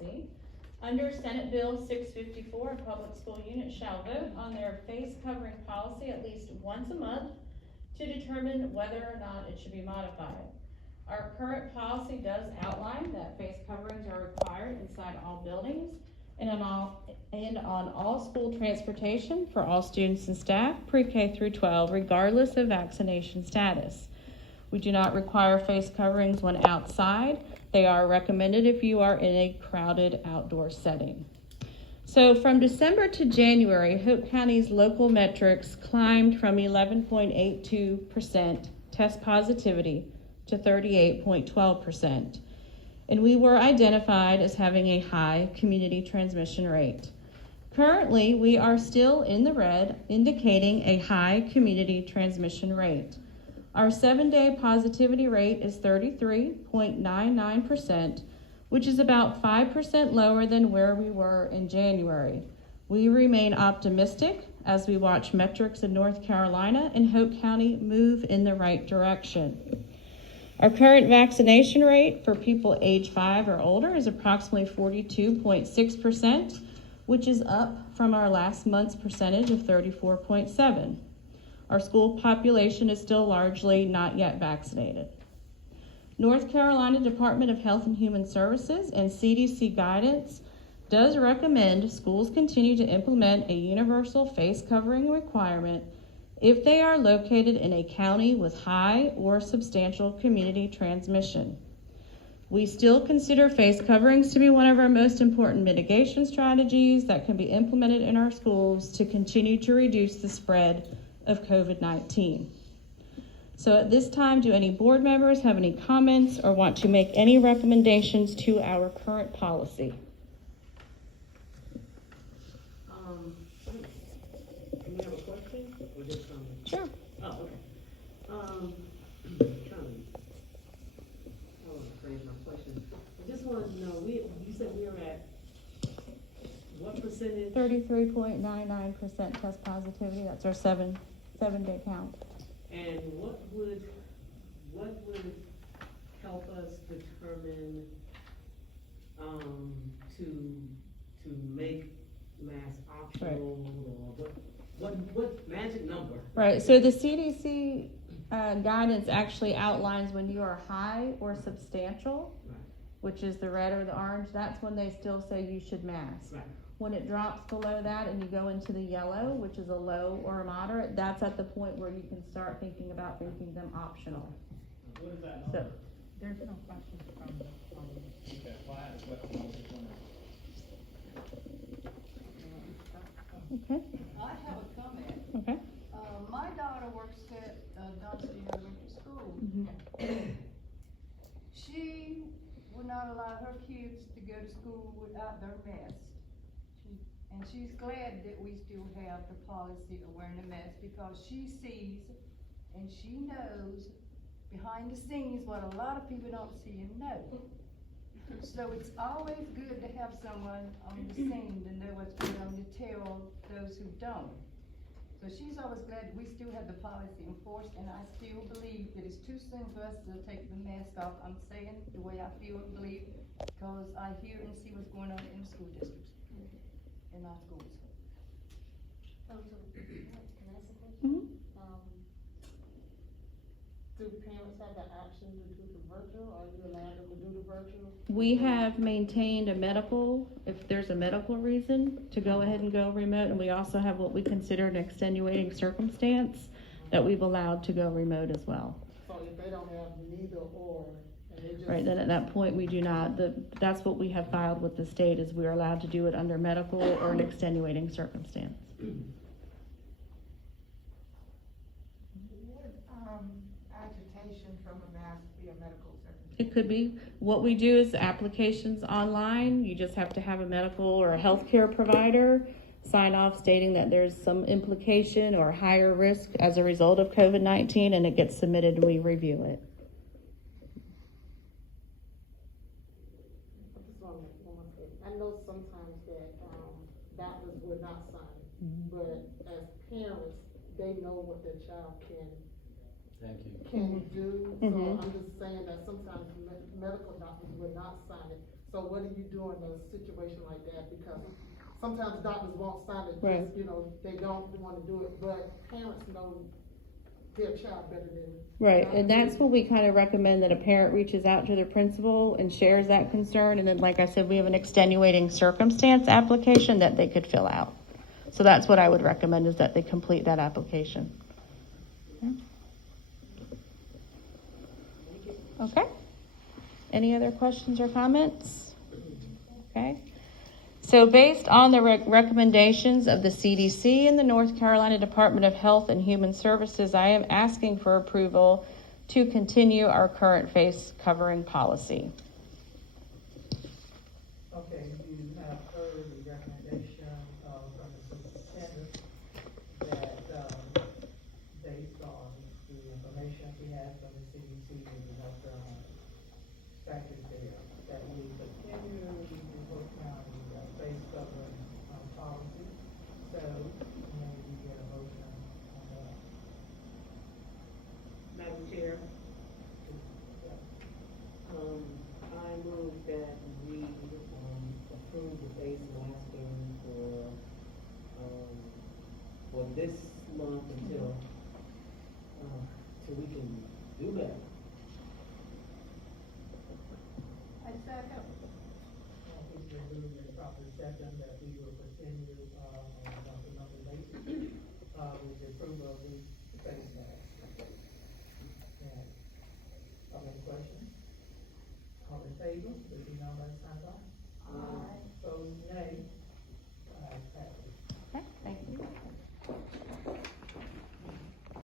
policy. Under Senate Bill 654, a public school unit shall vote on their face covering policy at least once a month to determine whether or not it should be modified. Our current policy does outline that face coverings are required inside all buildings and on all school transportation for all students and staff, pre-K through 12, regardless of vaccination status. We do not require face coverings when outside. They are recommended if you are in a crowded outdoor setting. So from December to January, Hope County's local metrics climbed from 11.82% test positivity to 38.12%. And we were identified as having a high community transmission rate. Currently, we are still in the red, indicating a high community transmission rate. Our 7-day positivity rate is 33.99%, which is about 5% lower than where we were in January. We remain optimistic as we watch metrics in North Carolina and Hope County move in the right direction. Our current vaccination rate for people age 5 or older is approximately 42.6%, which is up from our last month's percentage of 34.7%. Our school population is still largely not yet vaccinated. North Carolina Department of Health and Human Services and CDC guidance does recommend schools continue to implement a universal face covering requirement if they are located in a county with high or substantial community transmission. We still consider face coverings to be one of our most important mitigation strategies that can be implemented in our schools to continue to reduce the spread of COVID-19. So at this time, do any board members have any comments or want to make any recommendations to our current policy? Do you have a question or just comment? Sure. Oh, okay. I want to phrase my question. I just wanted to know, you said we were at what percentage? 33.99% test positivity. That's our seven-day count. And what would help us determine to make masks optional, or what magic number? Right. So the CDC guidance actually outlines when you are high or substantial, Right. which is the red or the orange. That's when they still say you should mask. Right. When it drops below that and you go into the yellow, which is a low or a moderate, that's at the point where you can start thinking about making them optional. What is that So, number? There's no questions from the, Okay, well, I had a question, I was just wondering. okay. I have a comment. Okay. My daughter works at Dowless Elementary School. Mm-hmm. She would not allow her kids to go to school without their mask. And she's glad that we still have the policy of wearing a mask because she sees and she knows behind the scenes what a lot of people don't see and know. So it's always good to have someone on the scene to know what's going on to tell those who don't. So she's always glad that we still have the policy enforced, and I still believe that it's too soon for us to take the mask off. I'm saying the way I feel and believe because I hear and see what's going on in the school districts, in our schools. can I ask a question? Mm-hmm. Do parents have the option to do the virtual, or are you allowed them to do the virtual? We have maintained if there's a medical reason, to go ahead and go remote, and we also have what we consider an extenuating circumstance that we've allowed to go remote as well. So if they don't have neither or, and they just. Right, then at that point, we do not, that's what we have filed with the state, is we are allowed to do it under medical or an extenuating circumstance. Agitation from a mask be a medical circumstance? It could be. What we do is applications online. You just have to have a medical or a healthcare provider sign off stating that there's some implication or higher risk as a result of COVID-19, and it gets submitted and we review it. I just want to say, I know sometimes that doctors will not sign it, but as parents, they know what their child can do. So I'm just saying that sometimes medical doctors will not sign it. So what do you do in a situation like that? Because sometimes doctors won't sign it, Right. just, you know, they don't wanna do it, but parents know their child better than. Right, and that's what we kind of recommend, that a parent reaches out to their principal and shares that concern, and then, like I said, we have an extenuating circumstance application that they could fill out. So that's what I would recommend, is that they complete that application. Okay? Any other questions or comments? Okay. So based on the recommendations of the CDC and the North Carolina Department of Health and Human Services, I am asking for approval to continue our current face covering policy. Okay, you have heard the recommendation from the superintendent that, based on the information we have from the CDC and the North Carolina factors there, that we continue the Hoke County face covering policy. So, maybe get a motion on that. Madam Chair, I move that we, approve the face masking for this month until, till we can do better. I second. It's been moved and properly second that we will continue, on a monthly basis, with the approval of these